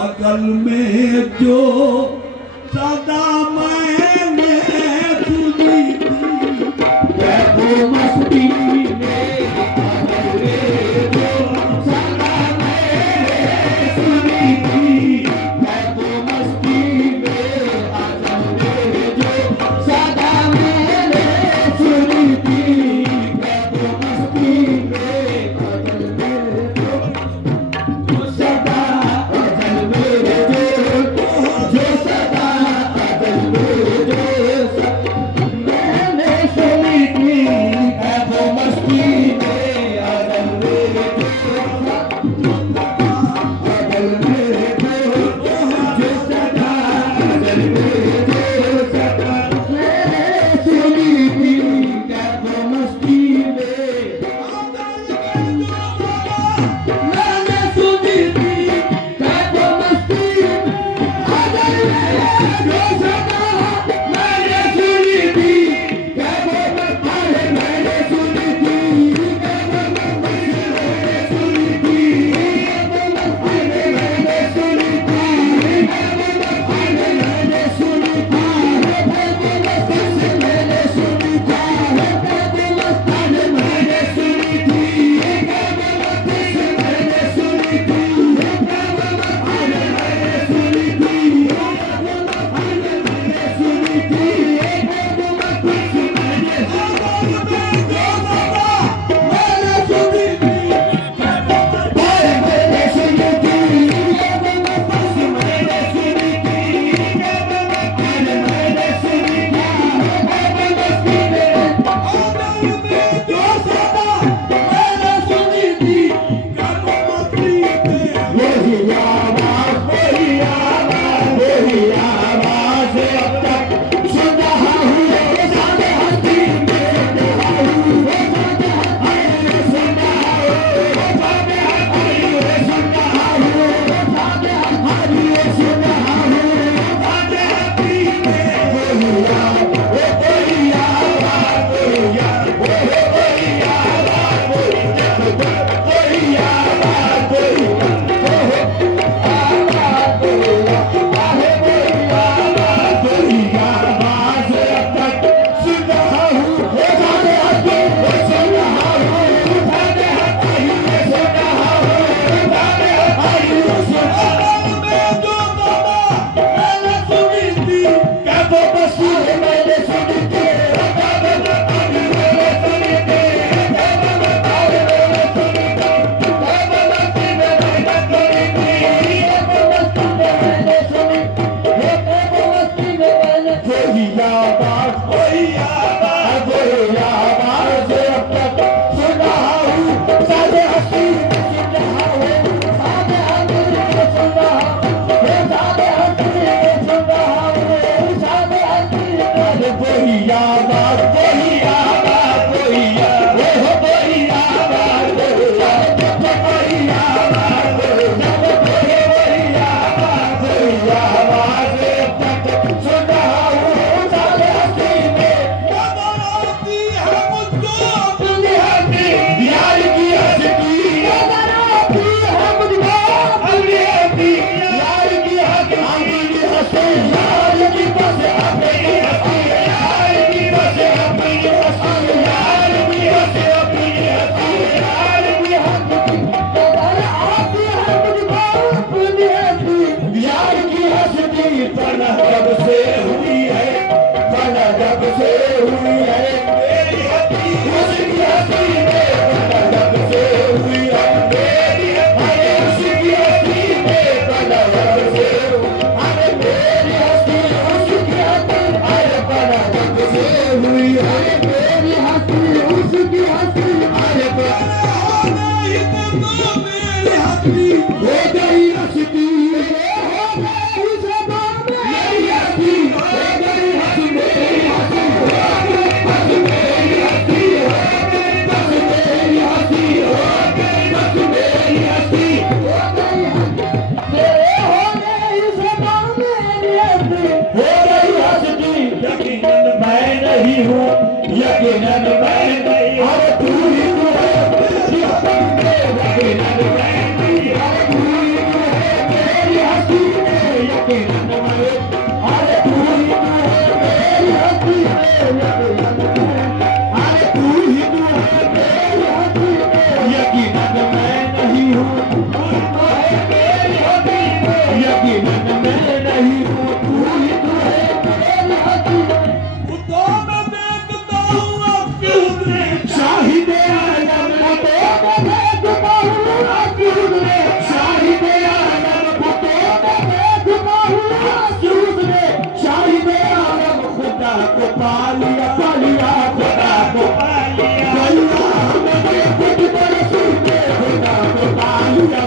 अकल में जो सदा मैंने सुनी थी वो मस्ती में जो सदा मैंने सुनी थी वो मस्ती में जो सदा मैंने सुनी थी वो मस्ती में हूँ यकीनन मैं नहीं, अरे तू ही तो है मेरी हंसी में, यकीनन मैं नहीं, अरे तू ही तो है मेरी हंसी में, यकीनन मैं, अरे तू ही तो है मेरी हंसी में, यकीनन मैं, अरे तू ही तो है मेरी हंसी में, यकीनन मैं नहीं हूँ यकीनन मैं नहीं हूँ, तू ही तो है मेरी हंसी में। तो मैं देखता हूँ आपके हुस्न शाहिदे आलम, तो मैं देखता हूँ आपके हुस्न शाहिदे आलम, तो मैं देखता हूँ आपके हुस्न शाहिदे आलम, खुदा को पा लिया खुदा को पा लिया, मैंने खुद को रसूल के खुदा को पा लिया,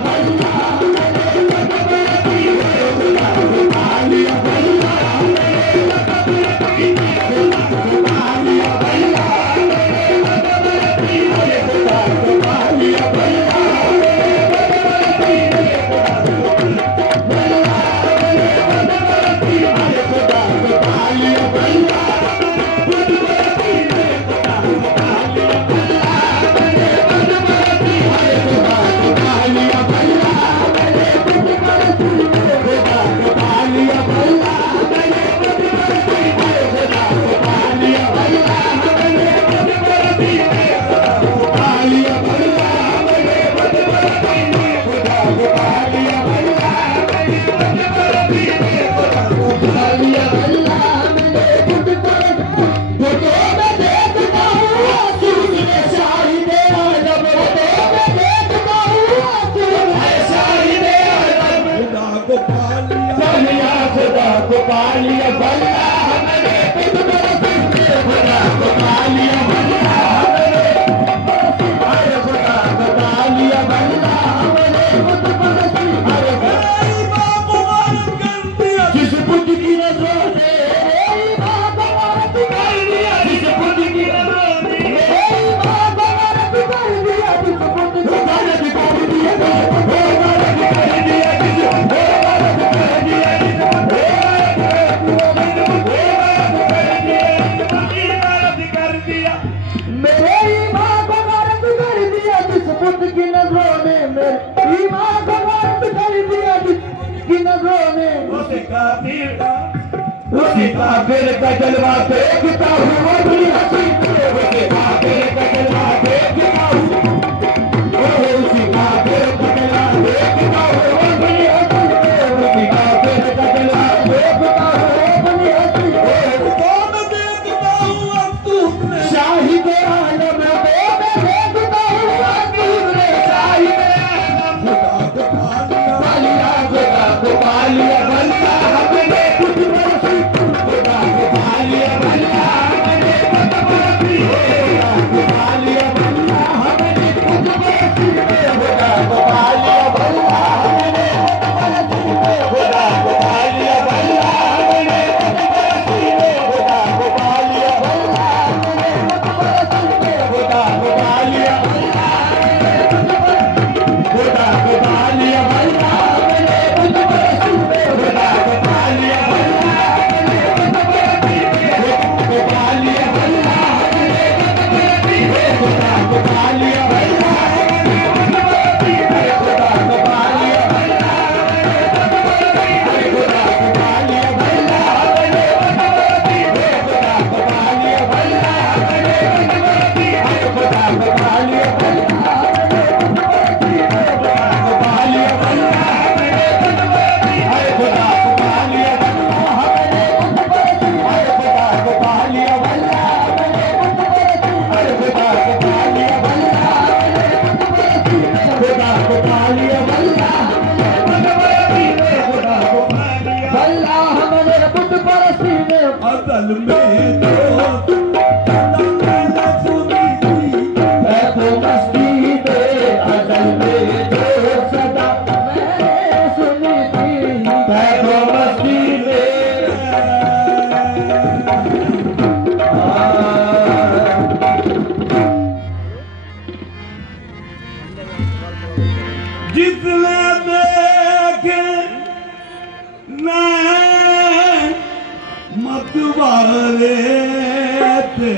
उसी काफिर का जलवा देखता हूँ अपनी हंसी पे, उसी काफिर का जलवा देखता हूँ, उसी काफिर का जलवा देखता हूँ अपनी हंसी पे, उसी काफिर का जलवा देखता हूँ अपनी हंसी पे। तो मैं देखता हूँ अब तुमने शाहिदे आलम, तो मैं देखता हूँ अब तुमने शाहिदे आलम, खुदा को पा लिया बल्ला हमने खुद Bye.